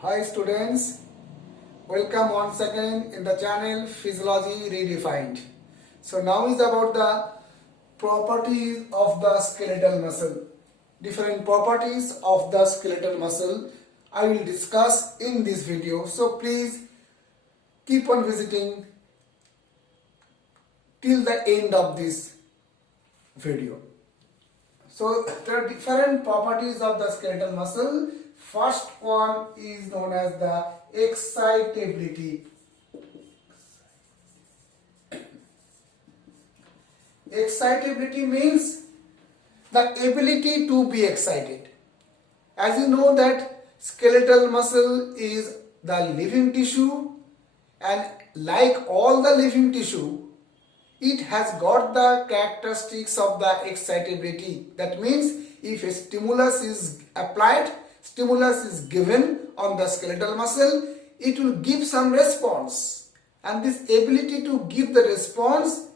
Hi students, welcome once again in the channel Physiology Redefined. So now is about the properties of the skeletal muscle. Different properties of the skeletal muscle I will discuss in this video. So please keep on visiting till the end of this video. So there are different properties of the skeletal muscle. First one is known as the excitability. Excitability means the ability to be excited. As you know that skeletal muscle is the living tissue, and like all the living tissue, it has got the characteristics of the excitability. That means if a stimulus is applied, stimulus is given on the skeletal muscle, it will give some response, and this ability to give the response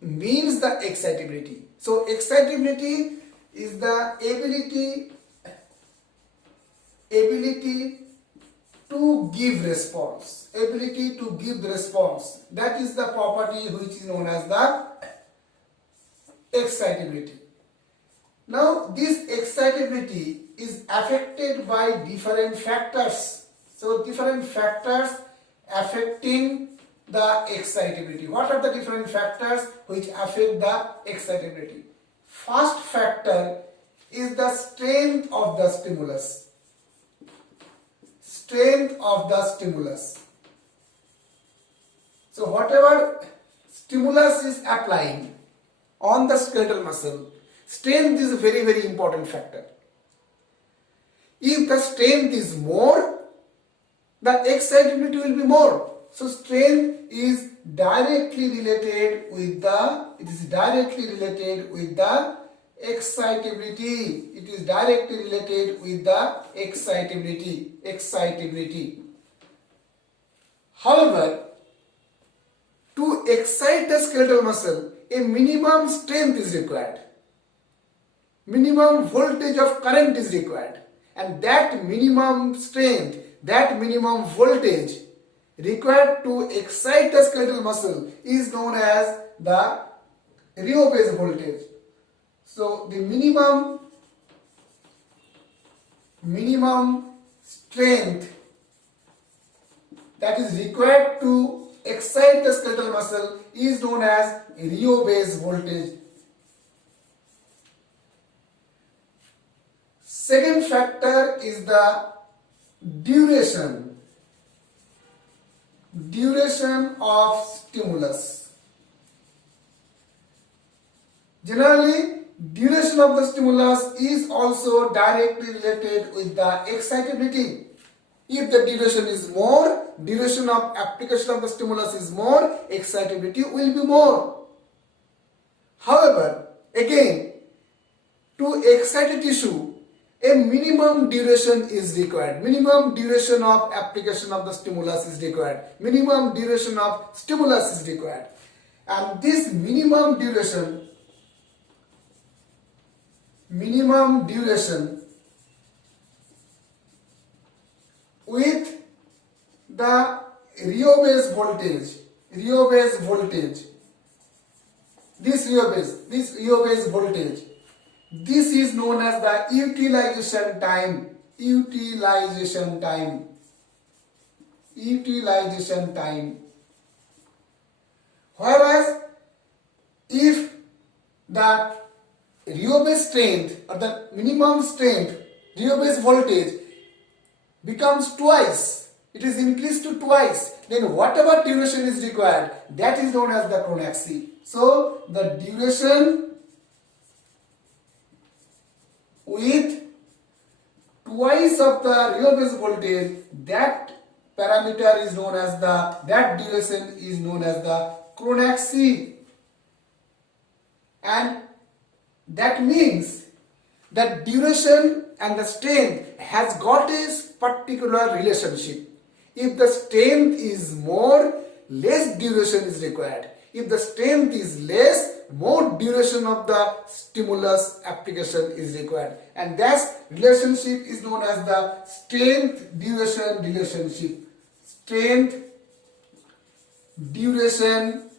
means the excitability. So excitability is the ability to give response. Ability to give the response. That is the property which is known as the excitability. Now this excitability is affected by different factors. So different factors affecting the excitability. What are the different factors which affect the excitability? First factor is the strength of the stimulus. Strength of the stimulus. So whatever stimulus is applying on the skeletal muscle, strength is a very, very important factor. If the strength is more, the excitability will be more. So strength is directly related with the excitability. It is directly related with the excitability. However, to excite the skeletal muscle, a minimum strength is required. Minimum voltage of current is required. And that minimum strength, that minimum voltage required to excite the skeletal muscle is known as the Rho-base voltage. So the minimum strength that is required to excite the skeletal muscle is known as Rho-base voltage. Second factor is the duration of stimulus. Generally, duration of the stimulus is also directly related with the excitability. If the duration is more, duration of application of the stimulus is more, excitability will be more. However, again, to excite a tissue, a minimum duration is required. Minimum duration of application of the stimulus is required. Minimum duration of stimulus is required. And this minimum duration with the Rho-base voltage, this Rho-base voltage, this is known as the utilization time. Whereas if the Rho-base strength or the minimum strength, Rho-base voltage becomes twice, it is increased to twice, then whatever duration is required, that is known as the chronaxy. So the duration with twice of the Rho-base voltage, that parameter is known as that duration is known as the chronaxy. And that means that duration and the strength has got a particular relationship. If the strength is more, less duration is required. If the strength is less, more duration of the stimulus application is required, and that relationship is known as the strength duration relationship. Strength duration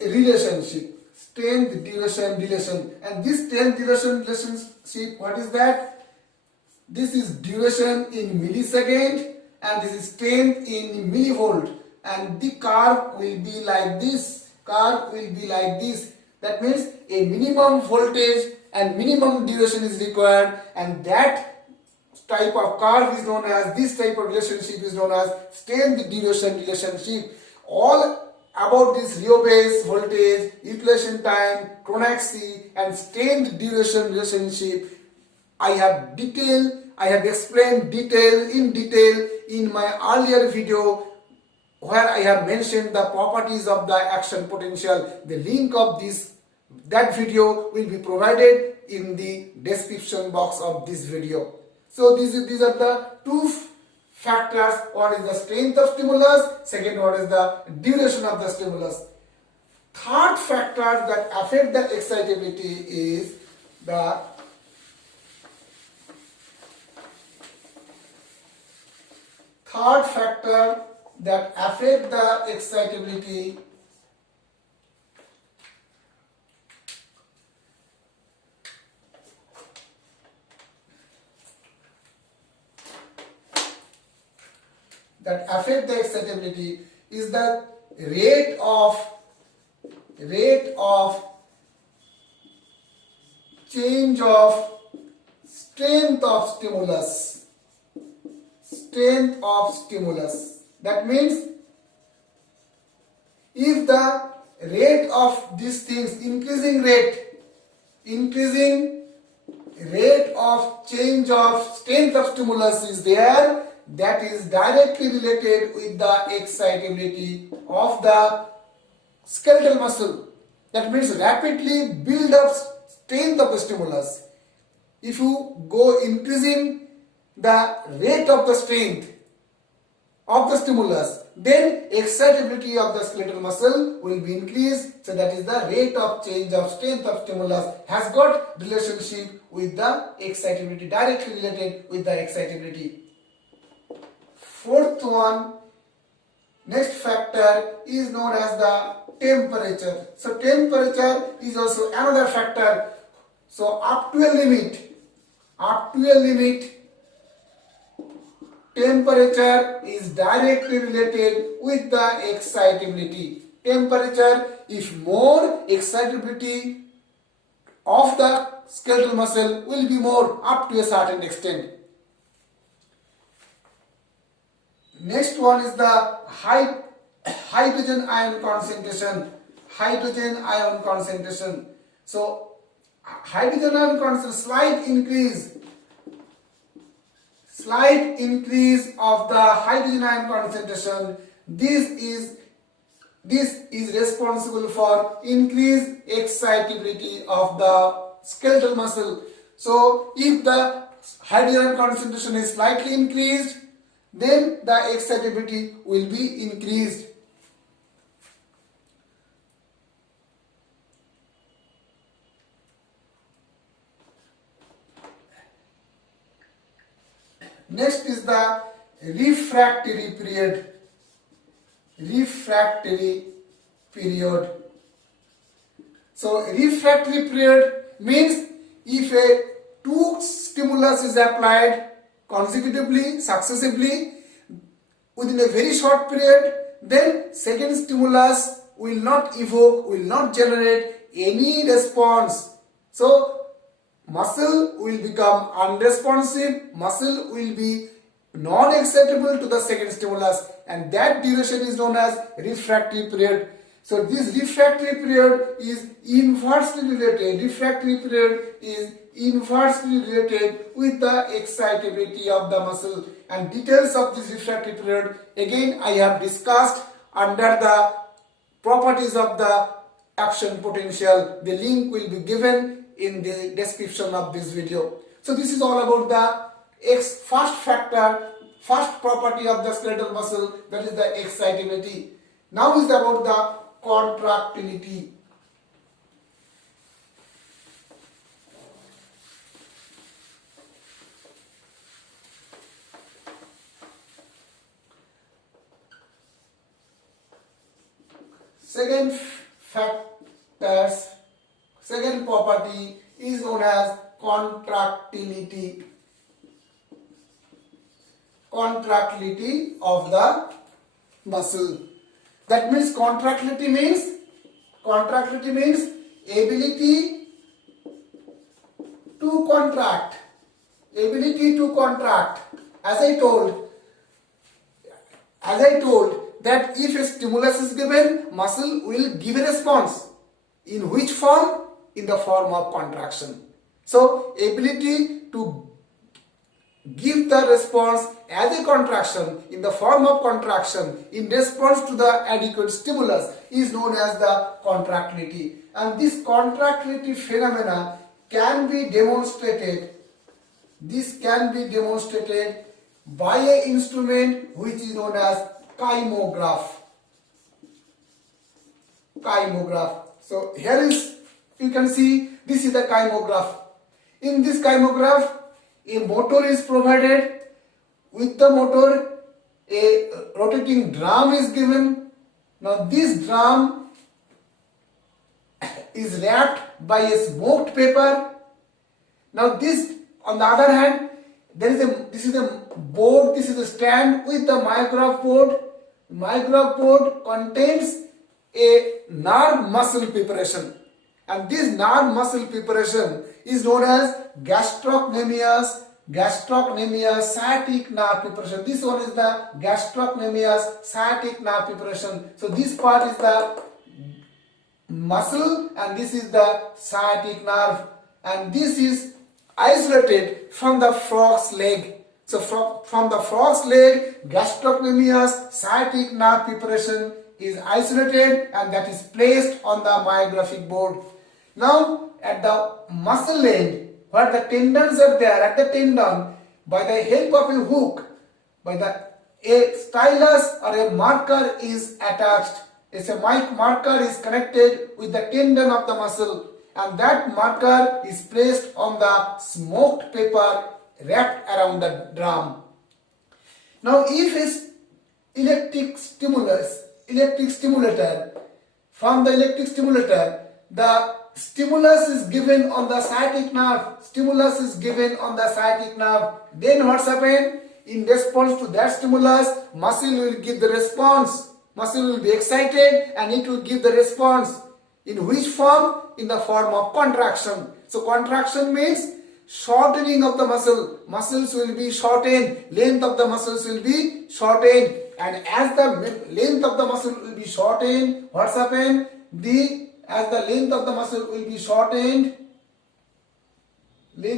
relationship. Strength duration relation. And this strength duration relationship, what is that? This is duration in millisecond and this is strength in millivolt, and the curve will be like this. Curve will be like this. That means a minimum voltage and minimum duration is required, and that type of curve is known as, this type of relationship is known as strength duration relationship. All about this Rho base voltage, utilization time, chronaxy and strength duration relationship I have explained in detail in my earlier video, where I have mentioned the properties of the action potential. The link of that video will be provided in the description box of this video. So these are the two factors. One is the strength of stimulus, second one is the duration of the stimulus. Third factor that affect the excitability is the third factor that affect the excitability is the rate of change of strength of stimulus. Strength of stimulus. That means if the rate of these things, increasing rate of change of strength of stimulus is there, that is directly related with the excitability of the skeletal muscle. That means rapidly build up strength of the stimulus. If you go increasing the rate of the strength of the stimulus, then excitability of the skeletal muscle will be increased. So that is the rate of change of strength of stimulus has got relationship with the excitability, directly related with the excitability. Fourth one, next factor is known as the temperature. So temperature is also another factor. So up to a limit, temperature is directly related with the excitability. Temperature, if more, excitability of the skeletal muscle will be more up to a certain extent. Next one is the hydrogen ion concentration. So hydrogen ion concentration, slight increase of the hydrogen ion concentration. This is responsible for increased excitability of the skeletal muscle. So if the hydrogen ion concentration is slightly increased, then the excitability will be increased. Next is the refractory period. So refractory period means if two stimulus is applied consecutively, successively within a very short period, then second stimulus will not evoke, will not generate any response. So muscle will become unresponsive, muscle will be non-excitable to the second stimulus, and that duration is known as refractory period. So this refractory period is inversely related. With the excitability of the muscle, and details of this refractory period again I have discussed under the properties of the action potential. The link will be given in the description of this video. So this is all about the first property of the skeletal muscle, that is the excitability. Now is about the contractility. Second property is known as contractility. Contractility of the muscle. That means contractility means ability to contract. Ability to contract. As I told that if a stimulus is given, muscle will give a response. In which form? In the form of contraction. So ability to give the response as a contraction in the form of contraction in response to the adequate stimulus is known as the contractility. And this contractility phenomena can be demonstrated. This can be demonstrated by an instrument which is known as Kymograph. So here is, you can see, this is the Kymograph. In this Kymograph, a motor is provided. With the motor, a rotating drum is given. Now this drum is wrapped by a smoked paper. Now this, on the other hand, this is a board, this is a stand with the Kymograph board. Kymograph board contains a nerve muscle preparation, and this nerve muscle preparation is known as gastrocnemius sciatic nerve preparation. This one is the gastrocnemius sciatic nerve preparation. So this part is the muscle and this is the sciatic nerve, and this is isolated from the frog's leg. So from the frog's leg, gastrocnemius sciatic nerve preparation is isolated and that is placed on the myographic board. Now at the muscle end, where the tendons are there, at the tendon, by the help of a hook, a stylus or a marker is attached. A marker is connected with the tendon of the muscle, and that marker is placed on the smoked paper wrapped around the drum. Now if a electric stimulator, from the electric stimulator, the stimulus is given on the sciatic nerve. Then what's happened? In response to that stimulus, muscle will give the response. Muscle will be excited and it will give the response. In which form? In the form of contraction. So contraction means shortening of the muscle. Muscles will be shortened. Length of the muscles will be shortened. And as the length of the muscle will be shortened, what's happened? As the length of the muscle will be shortened, the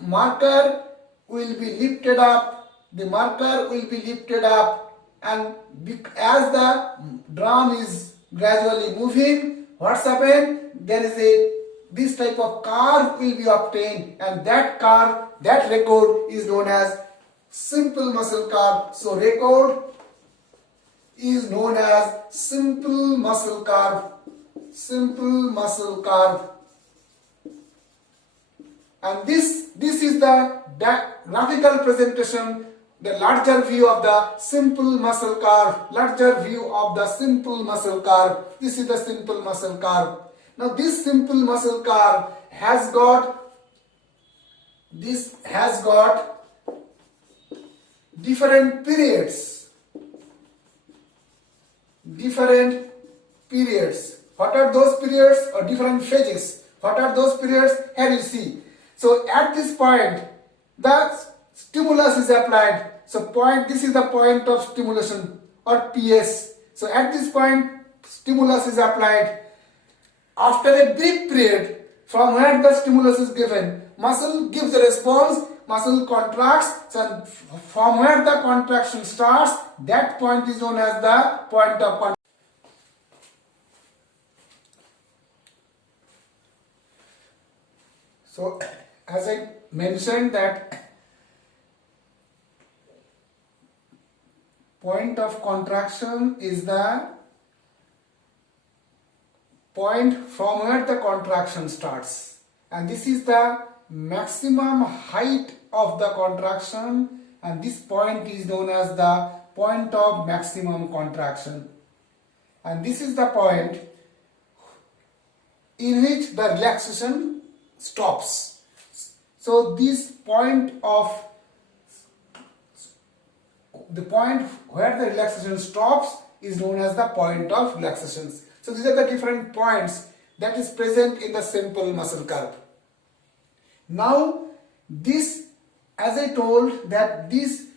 marker will be lifted up. And as the drum is gradually moving, what's happened? There is this type of curve will be obtained, and that record is known as simple muscle curve. So record is known as simple muscle curve. And this is the graphical presentation, the larger view of the simple muscle curve. This is the simple muscle curve. Now this simple muscle curve has got different periods. What are those periods? Or different phases? What are those periods? Here you see. So at this point, the stimulus is applied. So this is the point of stimulation, or PS. So at this point, stimulus is applied. After a brief period, from where the stimulus is given, muscle gives a response, muscle contracts, and from where the contraction starts, that point is known as the point of contraction. So as I mentioned that point of contraction is the point from where the contraction starts, and this is the maximum height of the contraction, and this point is known as the point of maximum contraction, and this is the point in which the relaxation stops. So this point where the relaxation stops is known as the point of relaxation. So these are the different points that is present in the simple muscle curve. Now this, as I told, that this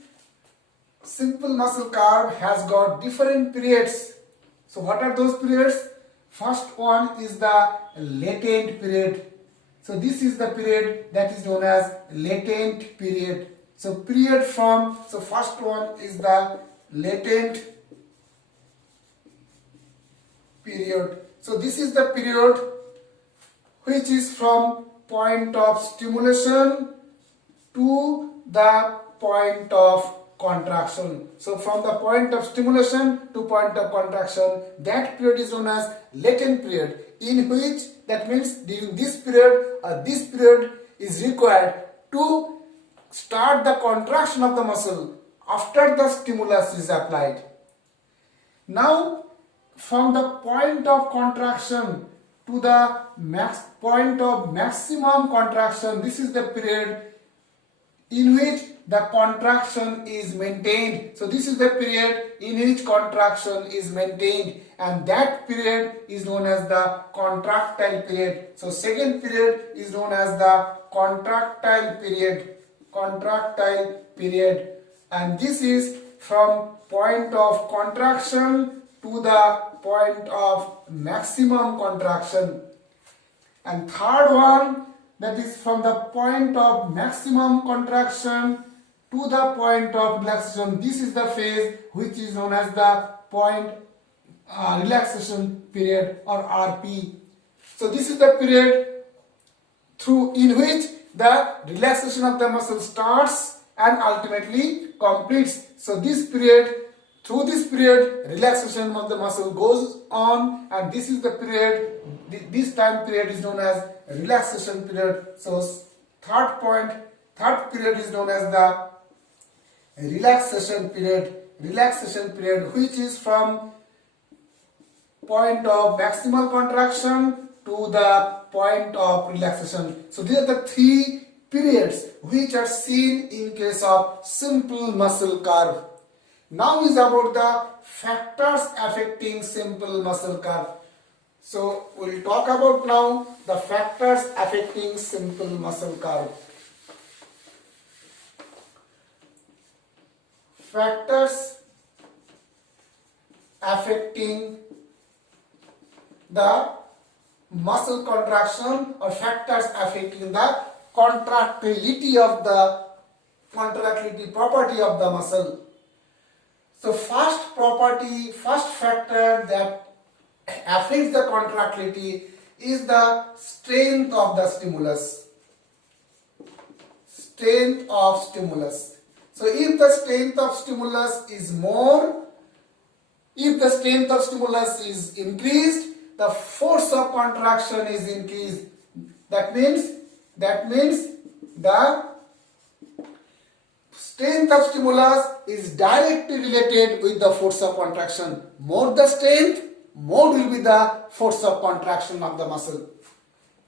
simple muscle curve has got different periods. So what are those periods? First one is the latent period. So this is the period that is known as latent period. So first one is the latent period. So this is the period which is from point of stimulation to the point of contraction. So from the point of stimulation to point of contraction, that period is known as latent period, in which, that means during this period is required to start the contraction of the muscle after the stimulus is applied. Now from the point of contraction to the point of maximum contraction, this is the period in which the contraction is maintained. So this is the period in which contraction is maintained, and that period is known as the contractile period. So second period is known as the contractile period, and this is from point of contraction to the point of maximum contraction. And third one, that is from the point of maximum contraction to the point of relaxation. This is the phase which is known as the point relaxation period, or RP. So this is the period in which the relaxation of the muscle starts and ultimately completes. So through this period, relaxation of the muscle goes on, and this is the period, this time period is known as relaxation period. So third period is known as the relaxation period, which is from point of maximal contraction to the point of relaxation. So these are the three periods which are seen in case of simple muscle curve. Now is about the factors affecting simple muscle curve. So we will talk about now the factors affecting simple muscle curve. Factors affecting the muscle contraction, or factors affecting the contractility property of the muscle. So first factor that affects the contractility is the strength of the stimulus. So if the strength of stimulus is more, if the strength of stimulus is increased, the force of contraction is increased. That means the strength of stimulus is directly related with the force of contraction. More the strength, more will be the force of contraction of the muscle.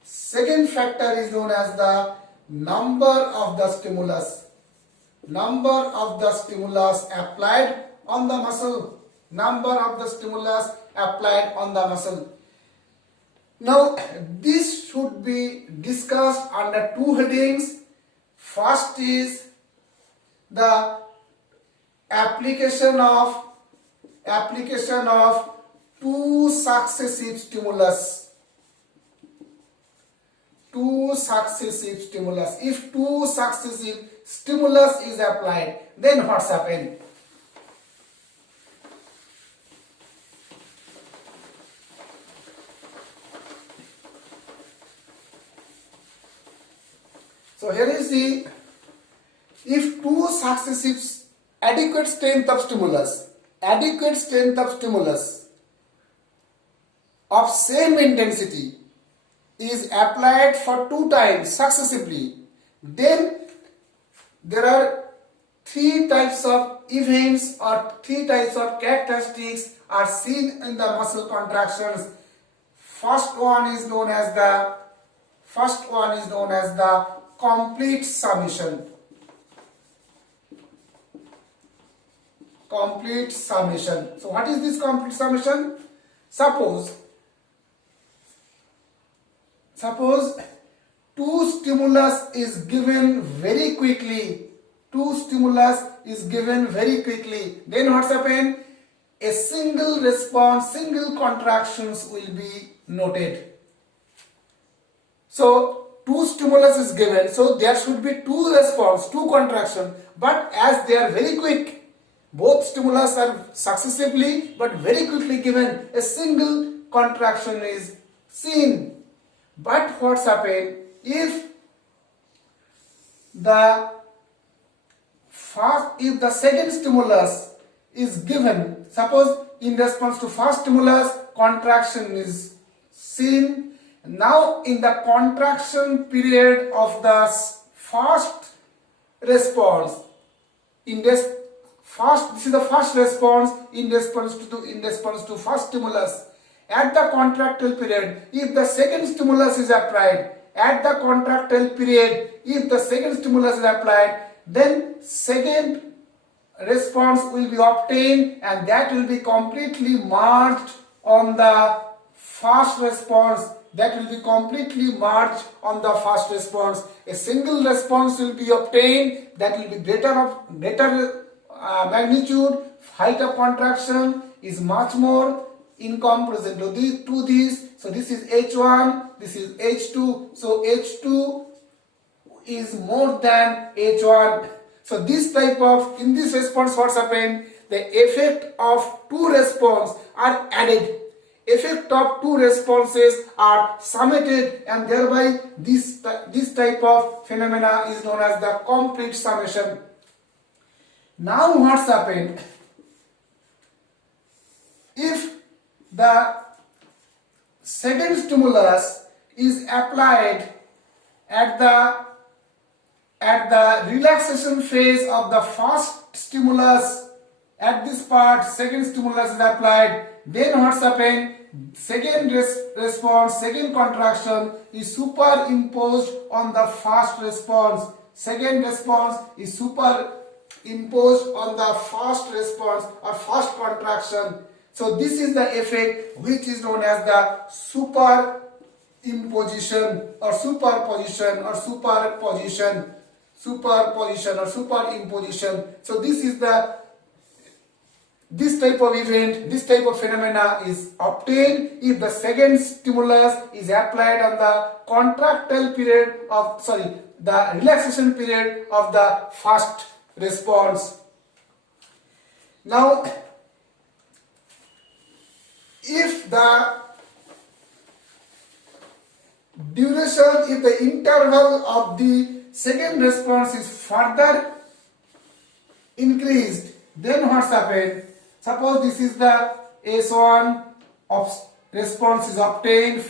Second factor is known as the number of the stimulus. Number of the stimulus applied on the muscle. Now this should be discussed under two headings. First is the application of two successive stimulus. If two successive stimulus is applied, then what's happened? So here you see, if two successive adequate strength of stimulus adequate strength of stimulus of same intensity is applied for 2 times successively, then there are 3 types of events or 3 types of characteristics are seen in the muscle contractions. First one is known as the complete summation. Complete summation. So what is this complete summation? Suppose 2 stimulus is given very quickly. Then what's happened? A single response, single contractions will be noted. So 2 stimulus is given, so there should be 2 response, 2 contraction. But as they are very quick, both stimulus are successively but very quickly given, a single contraction is seen. But what's happened if the second stimulus is given, suppose in response to first stimulus contraction is seen. Now in the contraction period of the first response, this is the first response in response to first stimulus. At the contractile period, if the second stimulus is applied, then second response will be obtained and that will be completely marked on the first response. A single response will be obtained that will be greater magnitude. Height of contraction is much more in comparison to this. So this is H1, this is H2. So H2 is more than H1. So this in this response what's happened? The effect of 2 responses are added. Effect of 2 responses are summated, and thereby this type of phenomena is known as the complete summation. Now what's happened? If the second stimulus is applied at the relaxation phase of the first stimulus, at this part second stimulus is applied, then what's happened? Second response, second contraction is superimposed on the first response. Second response is superimposed on the first response or first contraction. So this is the effect which is known as the superimposition or superimposition. So this type of event, this type of phenomena is obtained if the second stimulus is applied on the the relaxation period of the first response. Now, if the interval of the second response is further increased, then what's happened? Suppose this is the S1 of response is obtained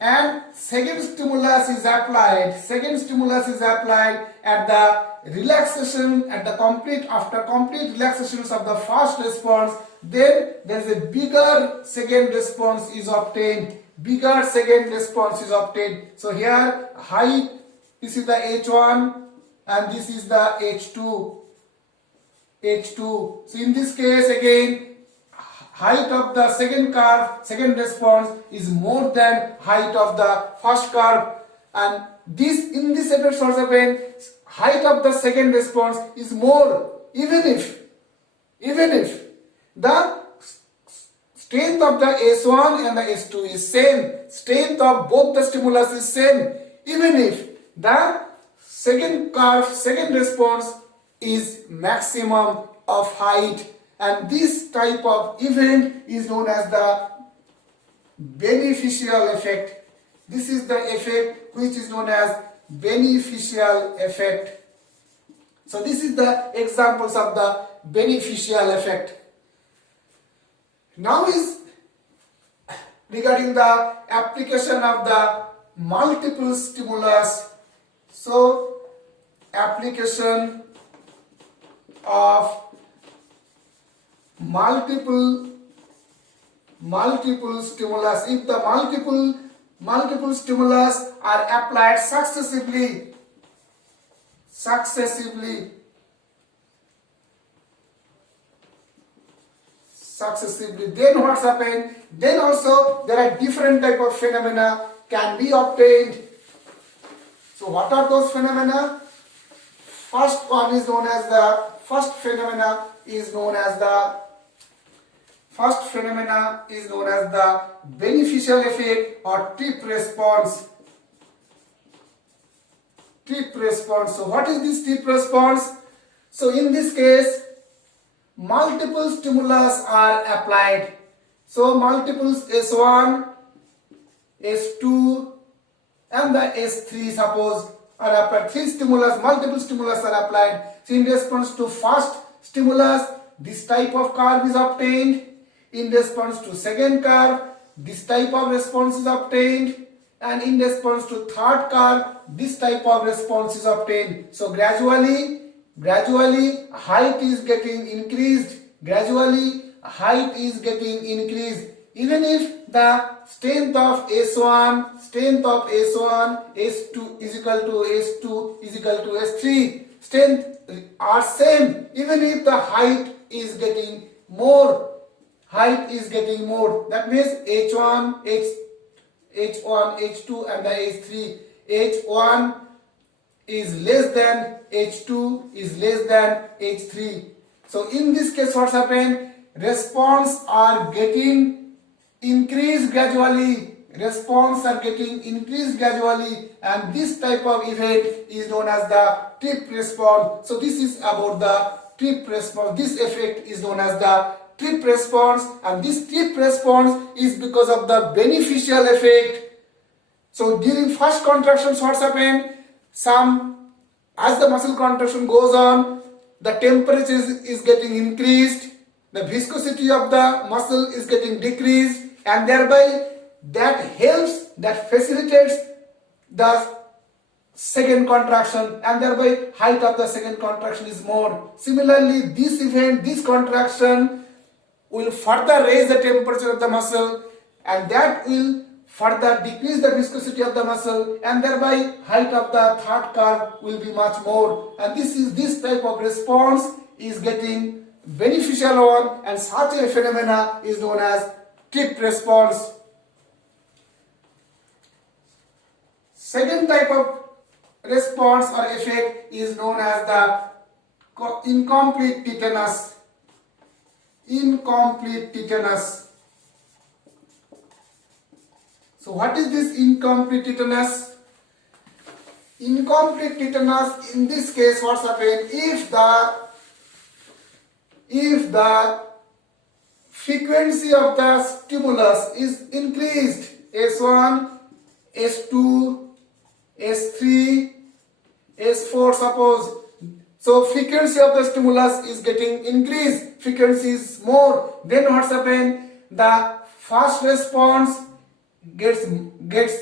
and second stimulus is applied at the relaxation, after complete relaxations of the first response, then there is a bigger second response is obtained. So here height, this is the H1 and this is the H2. So in this case again, height of the second response is more than height of the first curve, and in this effect also happen, height of the second response is more, even if the strength of the S1 and the S2 is same, strength of both the stimulus is same, even if the second response is maximum of height, and this type of event is known as the beneficial effect. This is the effect which is known as beneficial effect. So this is the examples of the beneficial effect. Now is regarding the application of the multiple stimulus. So application of multiple stimulus. If the multiple stimulus are applied successively, then what's happened? Then also there are different type of phenomena can be obtained. So what are those phenomena? First phenomena is known as the beneficial effect or tip response. So what is this tip response? So in this case, multiple stimulus are applied. So multiples S1, S2 and the S3 suppose are applied. Multiple stimulus are applied. So in response to first stimulus, this type of curve is obtained. In response to second curve, this type of response is obtained. And in response to third curve, this type of response is obtained. So gradually height is getting increased. Even if the strength of S1, S2 is equal to S3, strength are same. Even if the height is getting more, that means H1, H2 and the H3. H1 is less than H2 is less than H3. So in this case what's happened? Response are getting increased gradually, and this type of event is known as the tip response. So this is about the tip response. This effect is known as the tip response, and this tip response is because of the beneficial effect. So during first contractions what's happened? As the muscle contraction goes on, the temperature is getting increased, the viscosity of the muscle is getting decreased, and thereby that facilitates the second contraction, and thereby height of the second contraction is more. Similarly, this contraction will further raise the temperature of the muscle, and that will further decrease the viscosity of the muscle, and thereby height of the third curve will be much more. And this type of response is getting beneficial one, and such a phenomena is known as tip response. Second type of response or effect is known as the incomplete tetanus. So what is this incomplete tetanus? Incomplete tetanus, in this case what's happened? If the frequency of the stimulus is increased, S1, S2, S3, S4 suppose, so frequency of the stimulus is getting increased, frequency is more, then what's happened? The first response gets merged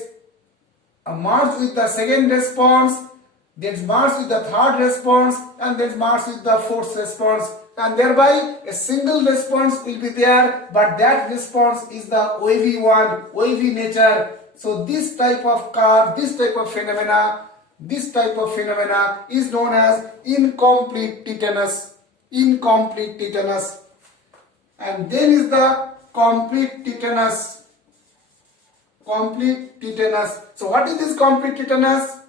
with the second response, gets merged with the third response, and then merged with the fourth response, and thereby a single response will be there, but that response is the wavy one, wavy nature. So this type of curve, this type of phenomena is known as incomplete tetanus. And then is the complete tetanus. So what is this complete tetanus?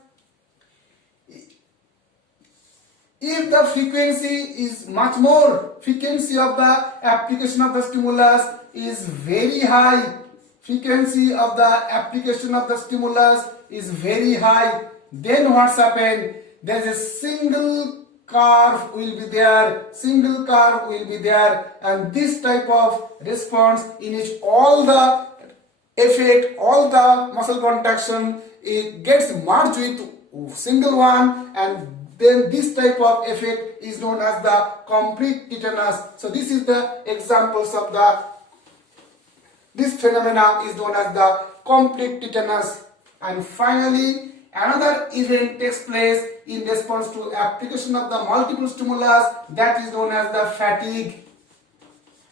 If the frequency is much more, frequency of the application of the stimulus is very high, then what's happened? There is a single curve will be there, and this type of response in which all the muscle contraction, it gets merged with single one, and then this type of effect is known as the complete tetanus. So this is the examples of the This phenomena is known as the complete tetanus. And finally, another event takes place in response to application of the multiple stimulus, that is known as the fatigue.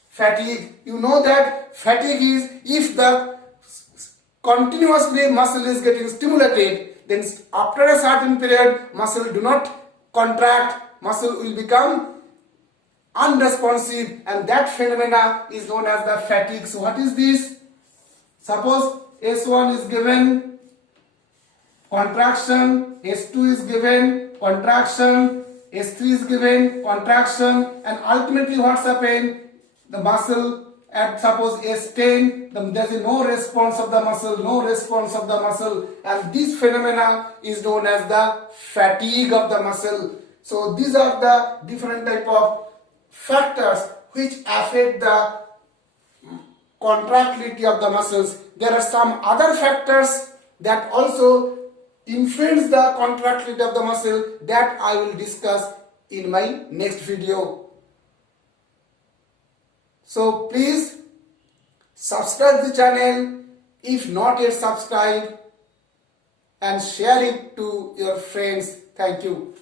Fatigue. You know that fatigue is if the continuously muscle is getting stimulated, then after a certain period muscle do not contract, muscle will become unresponsive, and that phenomena is known as the fatigue. So what is this? Suppose S1 is given contraction, S2 is given contraction, S3 is given contraction, and ultimately what's happened? The muscle at suppose S10, there is no response of the muscle, and this phenomena is known as the fatigue of the muscle. So these are the different type of factors which affect the contractility of the muscles. There are some other factors that also influence the contractility of the muscle that I will discuss in my next video. So please subscribe the channel if not yet subscribed, and share it to your friends. Thank you.